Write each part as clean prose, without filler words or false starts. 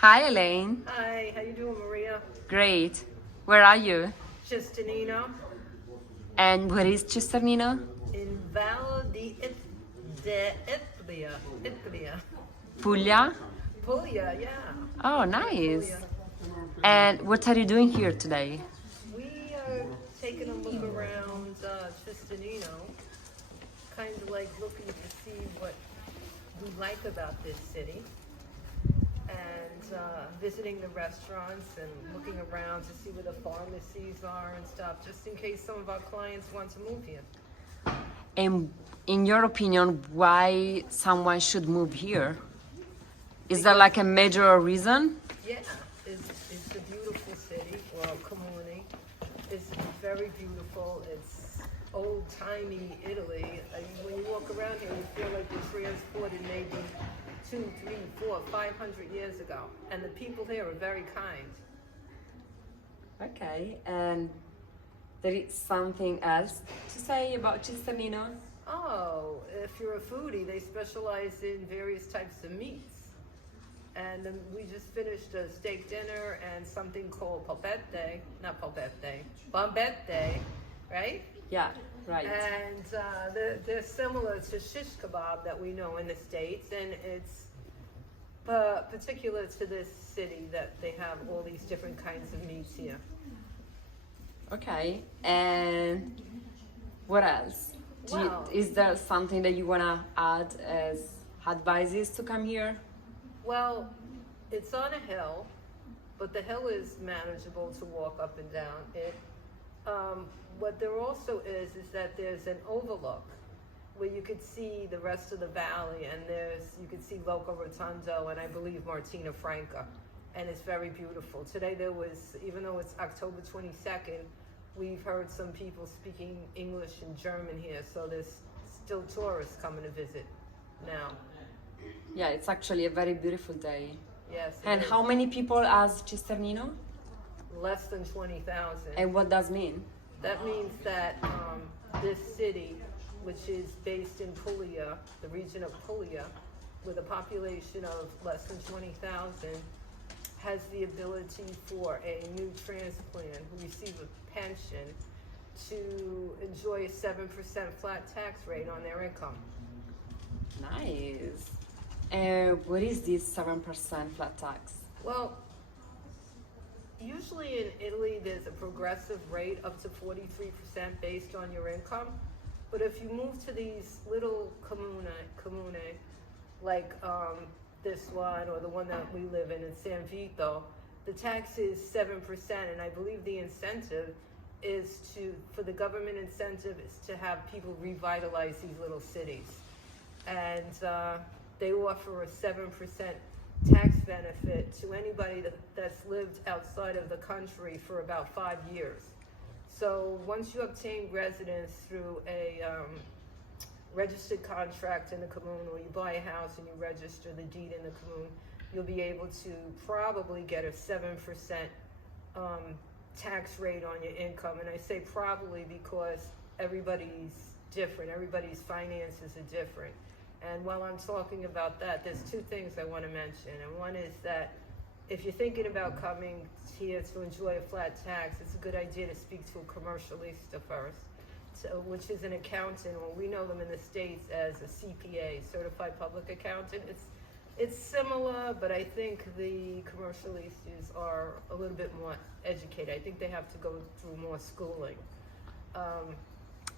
Hi, Elaine. Hi, how you doing, Maria? Great. Where are you? Cisternino And what is Cisternino? in Val de Itlia. Itlia. Puglia? Puglia, yeah. Oh, Yeah, nice. Puglia. And what are you doing here today? We are taking a look around Cisternino, kind of like looking to see what we like about this city, and visiting the restaurants and looking around to see where the pharmacies are and stuff, just in case some of our clients want to move here. And in your opinion, why someone should move here? Is there like a major reason? Yeah, it's a beautiful city, well, Comune. It's very beautiful. It's old-timey Italy. I mean, when you walk around here, you feel like you're transported maybe 2, 3, 4, 500 years ago. And the people here are very kind. Okay, and there is something else to say about Cisternino? Oh, if you're a foodie, they specialize in various types of meats. And then we just finished a steak dinner and something called bombette, right? Yeah, right. And they're similar to shish kebab that we know in the States, and it's particular to this city that they have all these different kinds of meats here. Okay, and what else? Wow. Is there something that you want to add as advices to come here? Well, it's on a hill, but the hill is manageable to walk up and down it. What there also is that there's an overlook where you could see the rest of the valley, and you could see Loco Rotondo and I believe Martina Franca, and it's very beautiful. Today there was, even though it's October 22nd, we've heard some people speaking English and German here, so there's still tourists coming to visit now. Yeah, it's actually a very beautiful day. Yes. And how many people has Cisternino? Less than 20,000. And what does mean? That means that this city, which is based in Puglia, the region of Puglia, with a population of less than 20,000, has the ability for a new transplant who receive a pension to enjoy a 7% flat tax rate on their income. Nice. What is this 7% flat tax? Well, usually in Italy there's a progressive rate up to 43% based on your income. But if you move to these little comune like this one or the one that we live in San Vito, the tax is 7%, and I believe the incentive is for the government incentive is to have people revitalize these little cities. And they offer a 7% tax benefit to anybody that's lived outside of the country for about 5 years. So once you obtain residence through a registered contract in the commune, or you buy a house and you register the deed in the commune, you'll be able to probably get a 7% tax rate on your income. And I say probably because everybody's different, everybody's finances are different. And while I'm talking about that, there's two things I want to mention. And one is that if you're thinking about coming here to enjoy a flat tax, it's a good idea to speak to a commercialista first, which is an accountant, or we know them in the States as a CPA, certified public accountant. It's similar, but I think the commercialistas are a little bit more educated. I think they have to go through more schooling.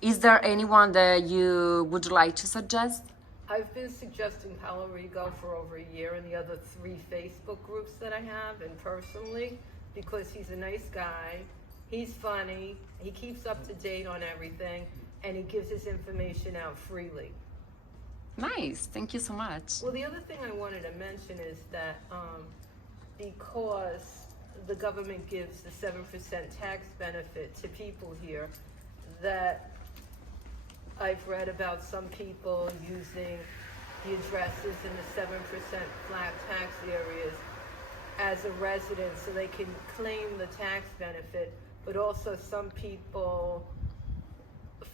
Is there anyone that you would like to suggest? I've been suggesting Palo Rigo for over a year in the other 3 Facebook groups that I have, and personally, because he's a nice guy, he's funny, he keeps up to date on everything, and he gives his information out freely. Nice, thank you so much. Well, the other thing I wanted to mention is that because the government gives the 7% tax benefit to people here, that I've read about some people using the addresses in the 7% flat tax areas as a resident so they can claim the tax benefit, but also some people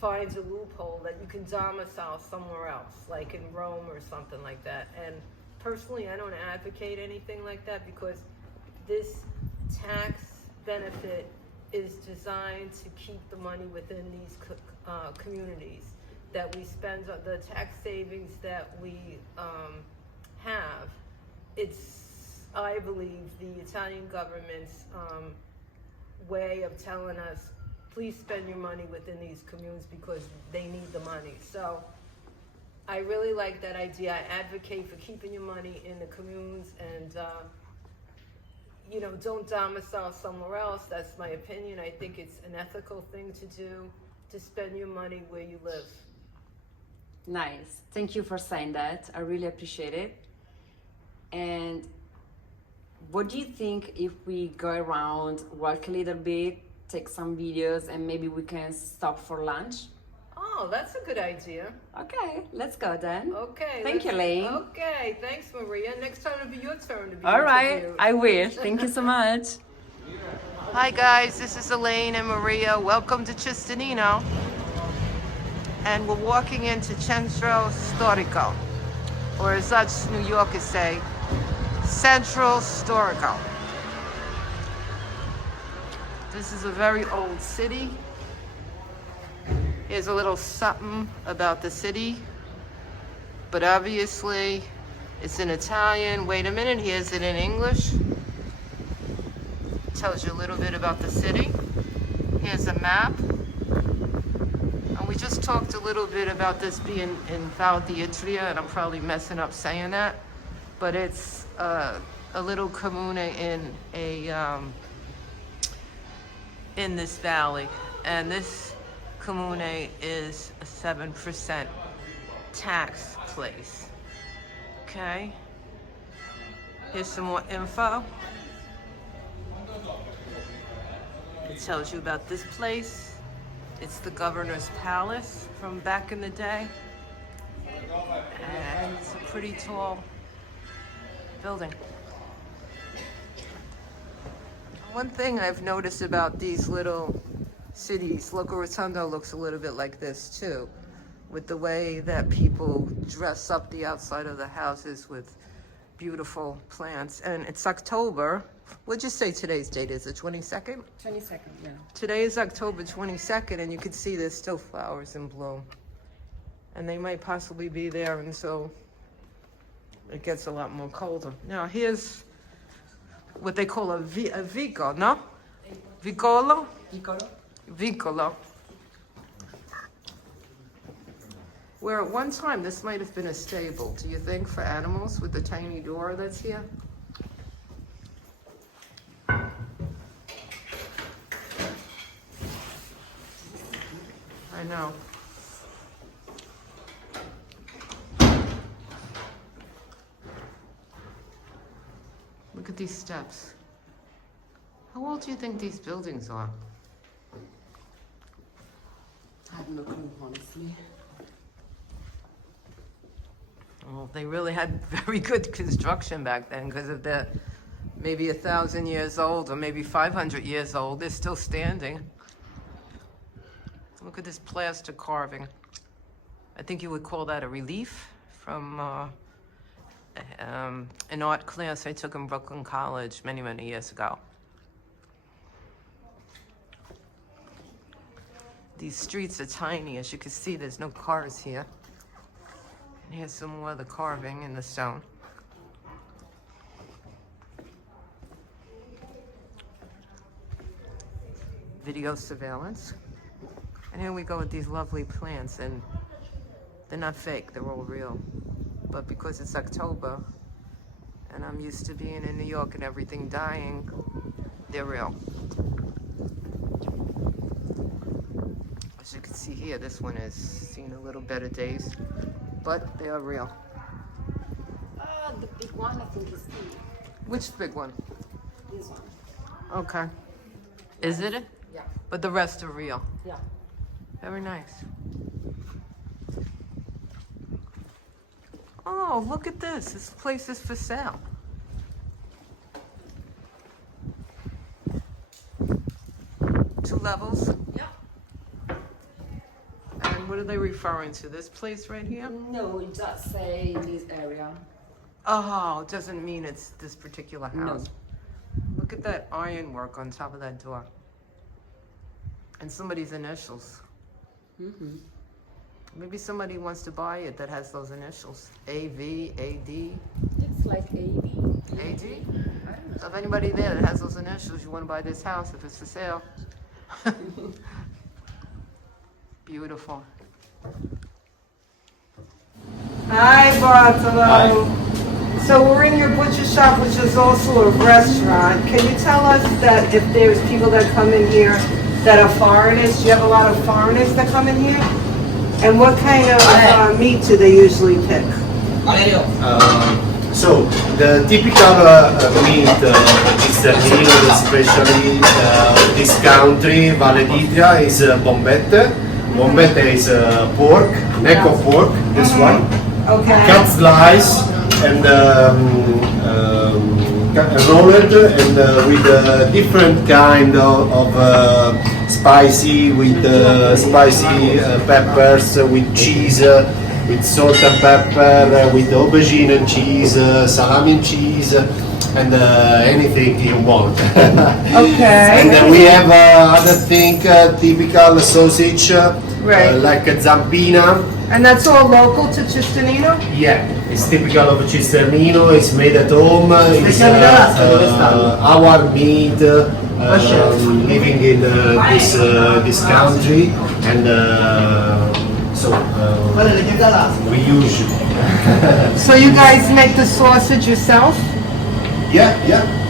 find a loophole that you can domicile somewhere else, like in Rome or something like that. And personally, I don't advocate anything like that because this tax benefit is designed to keep the money within these communities that we spend, the tax savings that we have. It's, I believe, the Italian government's way of telling us, please spend your money within these communes because they need the money. So I really like that idea. I advocate for keeping your money in the communes and, you know, don't domicile somewhere else. That's my opinion. I think it's an ethical thing to do, to spend your money where you live. Nice. Thank you for saying that. I really appreciate it. And what do you think if we go around, walk a little bit, take some videos, and maybe we can stop for lunch? Oh, that's a good idea. Okay, let's go then. Okay. Thank you, Lane. Okay, thanks, Maria. Next time it'll be your turn to be All right, interviewed. I will. Thank you so much. Hi guys, this is Elaine and Maria. Welcome to Cisternino. And we're walking into Centro Storico, or as us New Yorkers say, Central Storico. This is a very old city. Here's a little something about the city, but obviously it's in Italian. Wait a minute, here's it in English. Tells you a little bit about the city. Here's a map. And we just talked a little bit about this being in Val di Itria, and I'm probably messing up saying that, but it's a little comune in this valley, and this comune is a 7% tax place. Okay, here's some more info. It tells you about this place. It's the governor's palace from back in the day, and it's a pretty tall building. One thing I've noticed about these little cities, Loco Rotondo looks a little bit like this too, with the way that people dress up the outside of the houses with beautiful plants. And it's October. What'd you say today's date is? The 22nd? 22nd, yeah. Today is October 22nd, and you can see there's still flowers in bloom. And they might possibly be there until it gets a lot more colder. Now here's what they call a vico, no? Vicolo? Piccolo? Vicolo. Where at one time this might have been a stable, do you think, for animals with the tiny door that's here? I know. Look at these steps. How old do you think these buildings are? I have no clue, honestly. Well, they really had very good construction back then, because if they're maybe 1,000 years old or maybe 500 years old, they're still standing. Look at this plaster carving. I think you would call that a relief from an art class I took in Brooklyn College many, many years ago. These streets are tiny. As you can see, there's no cars here. And here's some more of the carving in the stone. Video surveillance. And here we go with these lovely plants, and they're not fake, they're all real. But because it's October, and I'm used to being in New York and everything dying, they're real. As you can see here, this one has seen a little better days, but they are real. The big one, I think, is big. Which big one? This one. Okay. Is it? Yeah. But the rest are real. Yeah. Very nice. Oh, look at this. This place is for sale. Two levels. Yeah. And what are they referring to? This place right here? No, it does say in this area. Oh, it doesn't mean it's this particular No. house. Look at that ironwork on top of that door. And somebody's initials. Mm-hmm. Maybe somebody wants to buy it that has those initials. A-V, A-D, It's like A.B. A-G? So if anybody there that has those initials, you want to buy this house if it's for sale. Beautiful. Hi, Bartolo. So we're in your butcher shop, which is also a restaurant. Can you tell us that if there's people that come in here that are foreigners, do you have a lot of foreigners that come in here? And what kind of meat do they usually pick? So the typical meat Cisternino, especially this country, Valle d'Itria, is bombette. Bombette is pork, neck of pork, this one. Okay. Cut slice and rolled and with different kind of spicy, with spicy peppers, with cheese. With salt and pepper, with aubergine and cheese, salami and cheese, and anything you want. Okay. And we have other thing, typical sausage, Right. like a zampina. And that's all local to Cisternino? Yeah, it's typical of Cisternino. It's made at home. It's our meat. Living in this country, and so we use. So you guys make the sausage yourself? Yeah.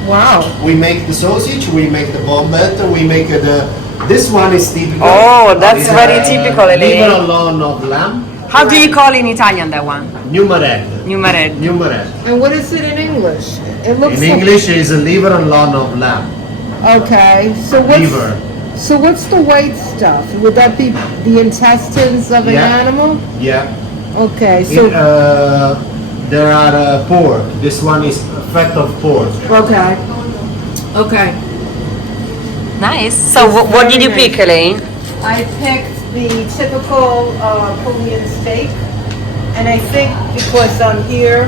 Wow. We make the sausage. We make the bombette. We make the. This one is typical. Oh, that's It's, very typical, Elaine. Liver alone of lamb. How do you call in Italian that one? Numared. Numared. Numared. And what is it in English? It looks In English, is a liver alone of lamb. Okay. So what's Liver. So what's the white stuff? Would that be the intestines of an Yeah. animal? Yeah. Okay. So There are pork. This one is fat of pork. okay. Okay. Nice. So what did you very pick, Elaine? I picked the typical Korean steak, and I think because I'm here,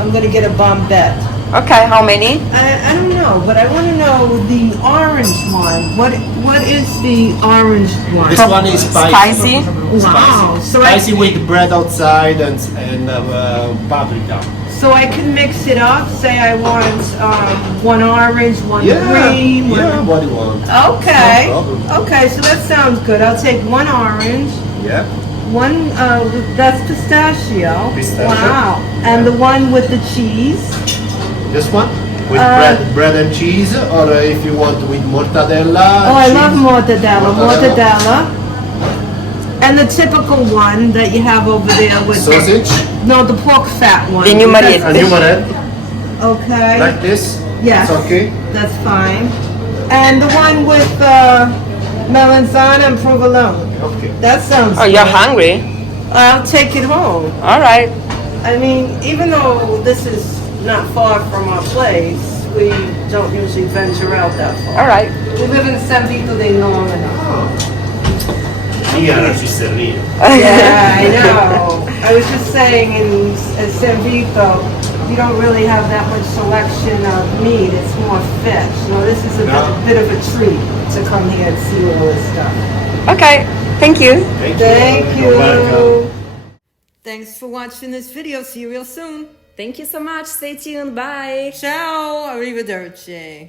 I'm gonna get a bombette. Okay, how many? I don't know, but I want to know the orange one. What is the orange one? This one is spicy. Wow. So Spicy with bread outside and paprika. So I can mix it up. Say I want one orange, one green. Yeah, what do you want? Okay. No problem. Okay, so that sounds good. I'll take one orange, Yeah. one that's pistachio. Pistachio. Wow. And the one with the cheese. This one? With bread and cheese, or if you want with mortadella. Oh, I cheese. love mortadella. Mortadella. And the typical one that you have over there with Sausage. no, the pork fat one. The Numared. A numared. Okay. Like this. Yes. It's okay. That's fine. And the one with melanzana and provolone. Okay. That sounds Oh, you're good. hungry? I'll take it home. All right. I mean, even though this is not far from our place, we don't usually venture out that far. All right. We live in San Vito dei Nonni. Here at Cisternino. Yeah, I know. I was just saying in San Vito, you don't really have that much selection of meat. It's more fish. So this is a bit of a treat to come here and see all this stuff. Okay. Thank you. Thank You're welcome. you. Thanks for watching this video. See you real soon. Thank you so much. Stay tuned. Bye. Ciao. Arrivederci.